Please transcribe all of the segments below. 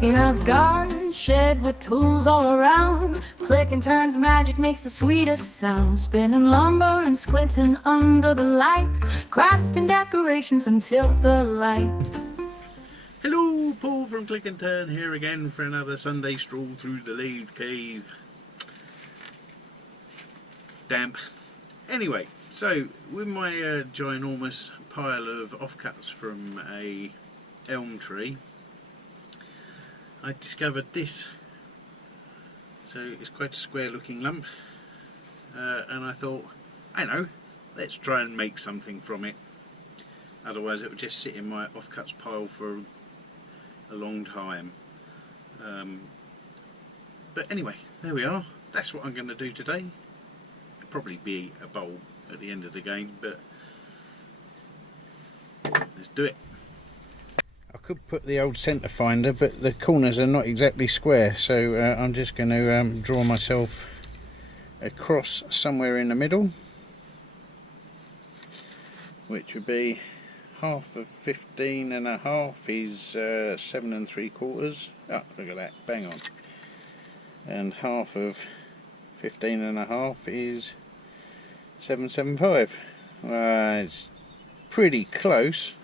In a garden shed with tools all around, click and turn's magic makes the sweetest sound. Spinning lumber and squinting under the light, crafting decorations until the light. Hello, Paul from Click and Turn here again for another Sunday stroll through the lathe cave. Damp. Anyway, so with my ginormous pile of offcuts from a elm tree, I discovered this. So it's quite a square looking lump, and I thought, I know, let's try and make something from it. Otherwise it would just sit in my offcuts pile for a long time. But anyway, there we are. That's what I'm going to do today. It'll probably be a bowl at the end of the game, but let's do it. I could put the old centre finder, but the corners are not exactly square, so I'm just going to draw myself a cross somewhere in the middle, which would be half of 15.5 is 7 3/4. Oh, look at that, bang on. And half of 15.5 is 7.75. It's pretty close.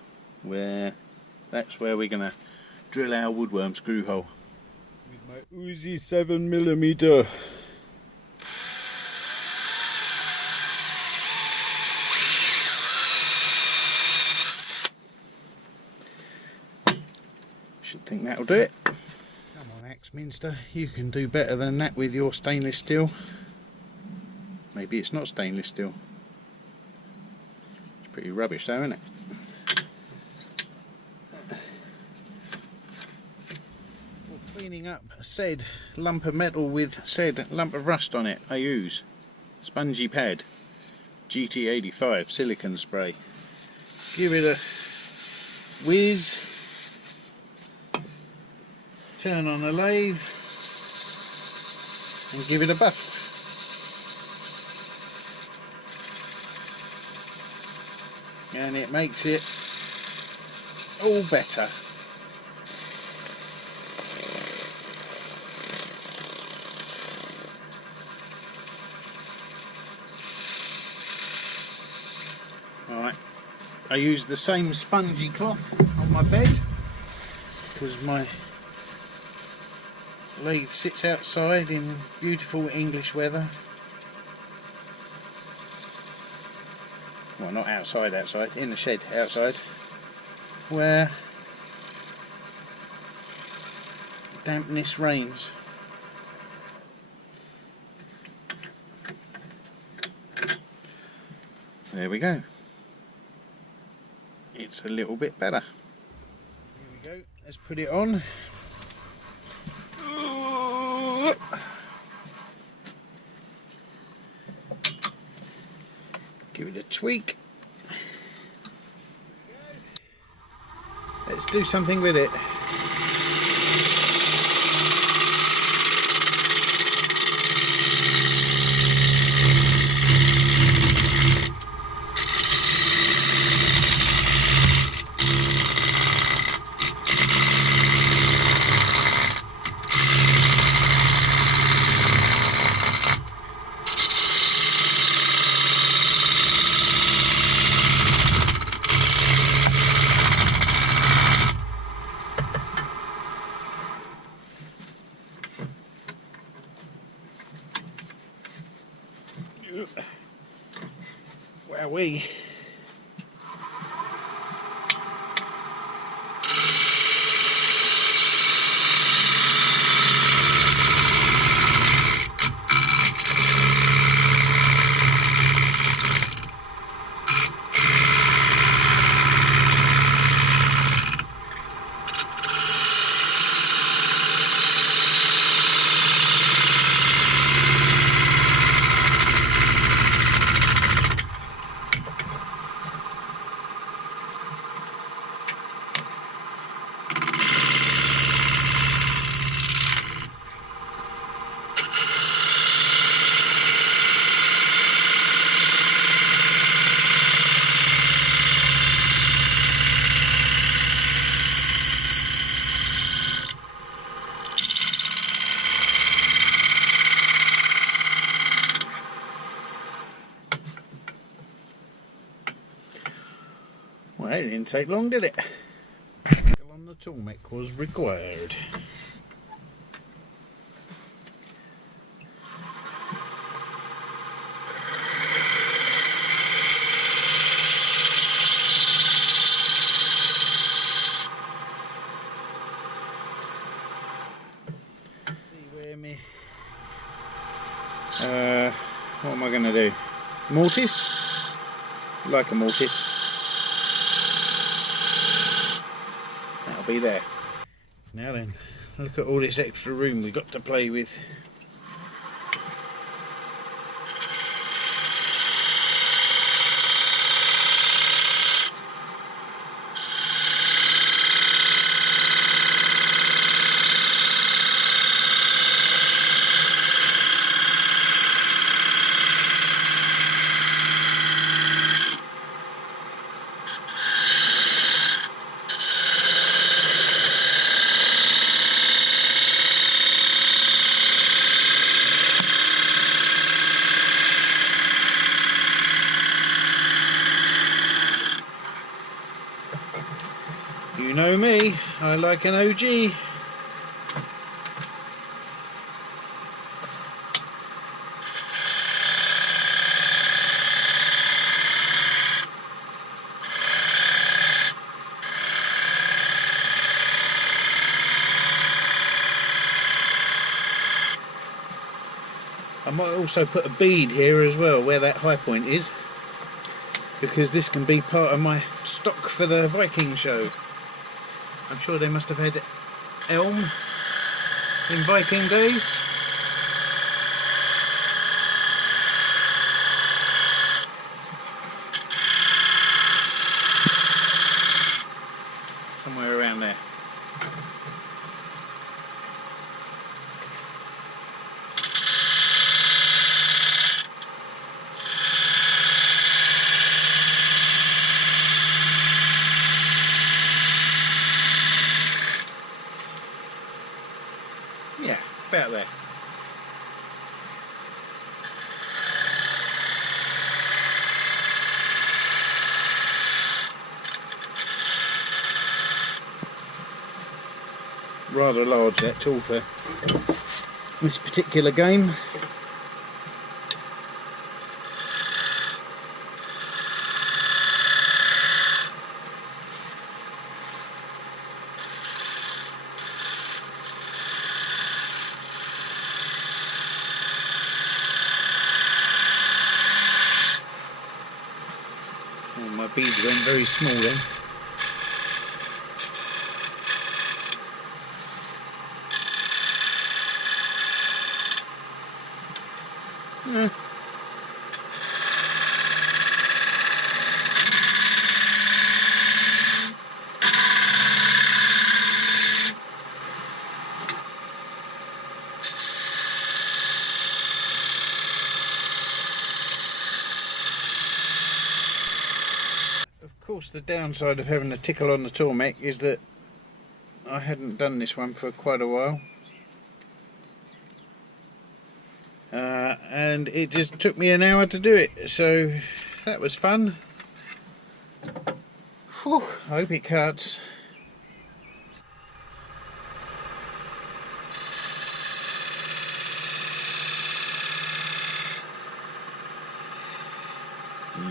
That's where we're gonna drill our woodworm screw hole with my Uzi 7mm. Should think that'll do it. Come on, Axminster, you can do better than that with your stainless steel. Maybe it's not stainless steel. It's pretty rubbish though, isn't it? Cleaning up said lump of metal with said lump of rust on it, I use spongy pad GT85 silicone spray. Give it a whiz, turn on the lathe and give it a buff. And it makes it all better. Alright, I use the same spongy cloth on my bed because my lathe sits outside in beautiful English weather. Well, not outside, in the shed outside, where dampness reigns. There we go. It's a little bit better. Here we go, let's put it on. Give it a tweak. Let's do something with it. Wowee. Well, it didn't take long, did it? On the Tormek was required. What am I going to do? Mortise? Like a mortise. That'll be there. Now then, look at all this extra room we've got to play with. You know me, I like an OG. I might also put a bead here as well where that high point is, because this can be part of my stock for the Viking show. I'm sure they must have had elm in Viking days. Somewhere around there. Yeah, about there. Rather large, that tool, for this particular game. Oh, my beads went very small then. Of course, the downside of having a tickle on the Tormek is that I hadn't done this one for quite a while. And it just took me an hour to do it, so that was fun. Whew, I hope it cuts.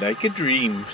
Like a dream.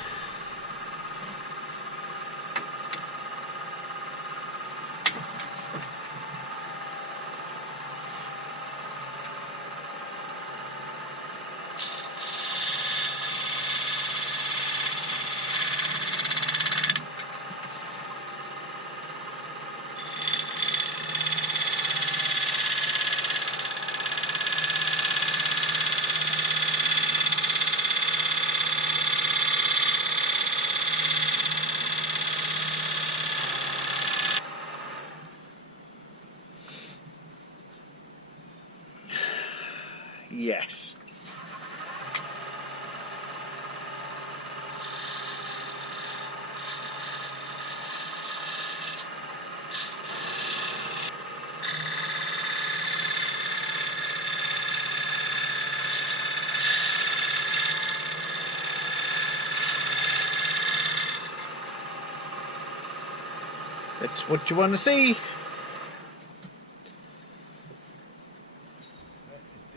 That's what you want to see. Let's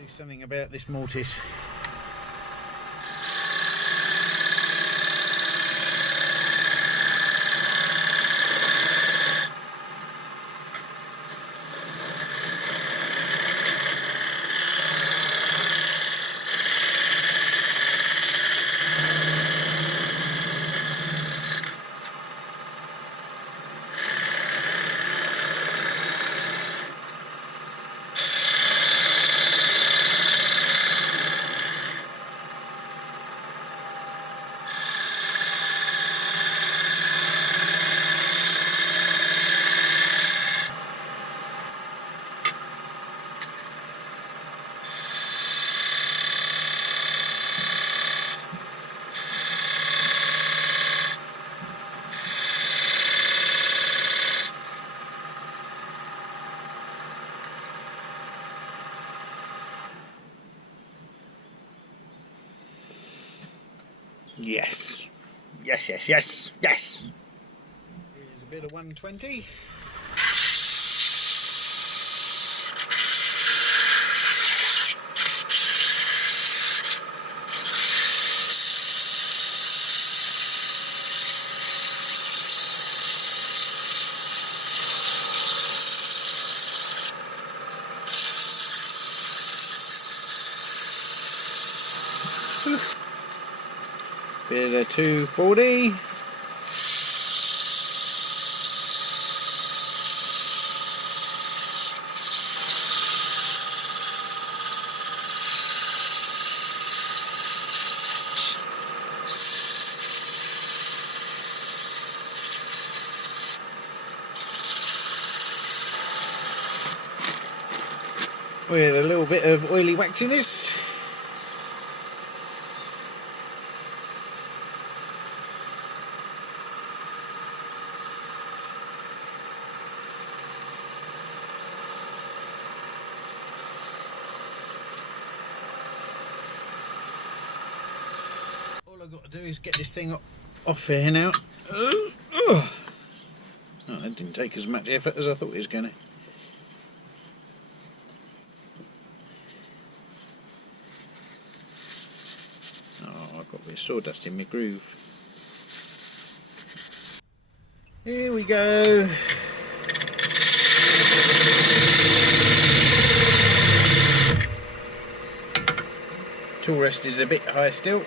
do something about this mortise. Yes. Yes, yes, yes, yes. Here's a bit of 120. Bit of 240. With a little bit of oily waxiness. All I've got to do is get this thing off here now. Oh, that didn't take as much effort as I thought it was going to. Oh, I've got a bit of sawdust in my groove. Here we go. Tool rest is a bit high still.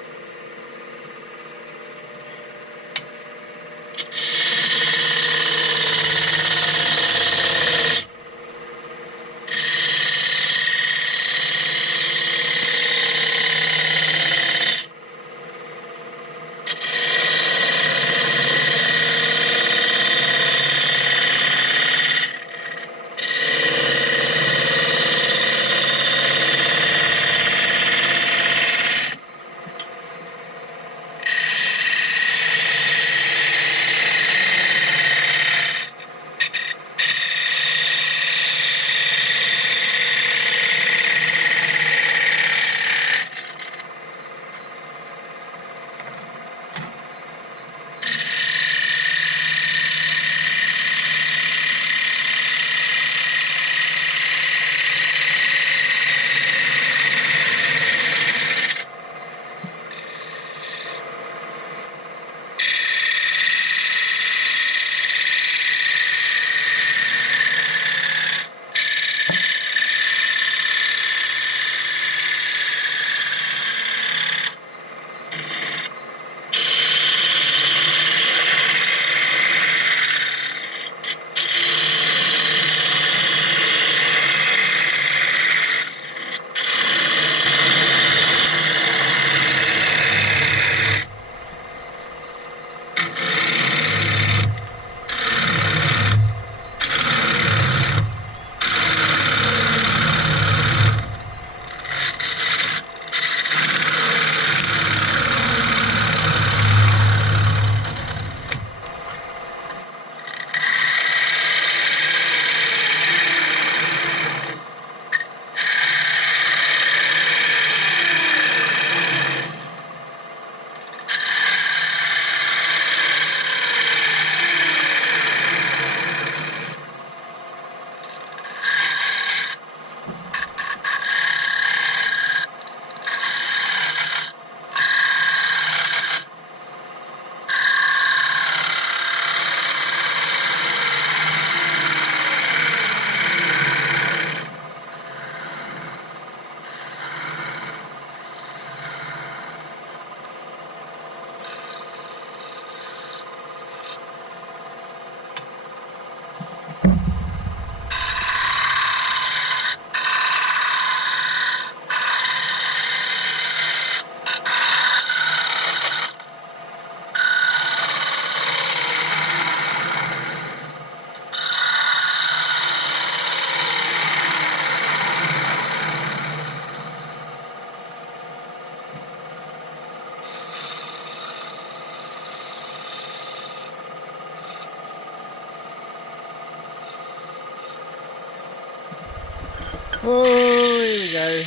Oh, here we go.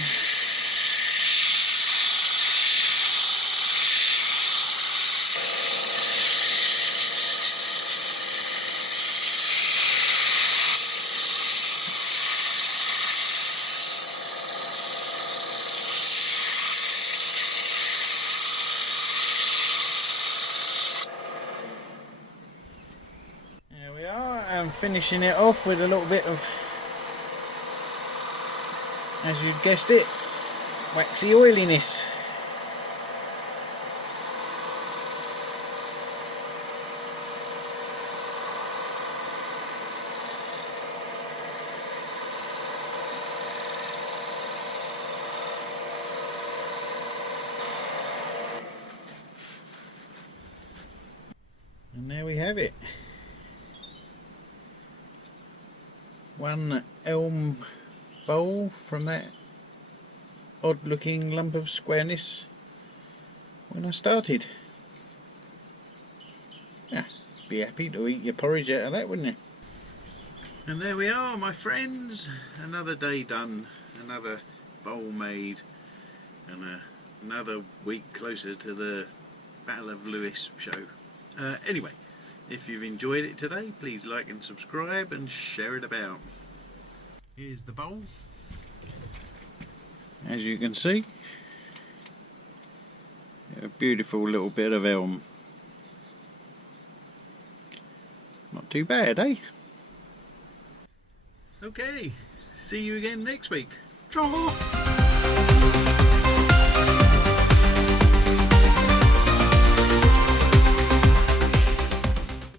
There we are. I'm finishing it off with a little bit of, as you've guessed it, waxy oiliness. And there we have it. One elm bowl from that odd looking lump of squareness when I started. Yeah, be happy to eat your porridge out of that, wouldn't you? And there we are, my friends, another day done, another bowl made, and another week closer to the Battle of Lewis show. Anyway, if you've enjoyed it today, please like and subscribe and share it about. Here's the bowl. As you can see, a beautiful little bit of elm. Not too bad, eh? Okay, see you again next week. Ciao!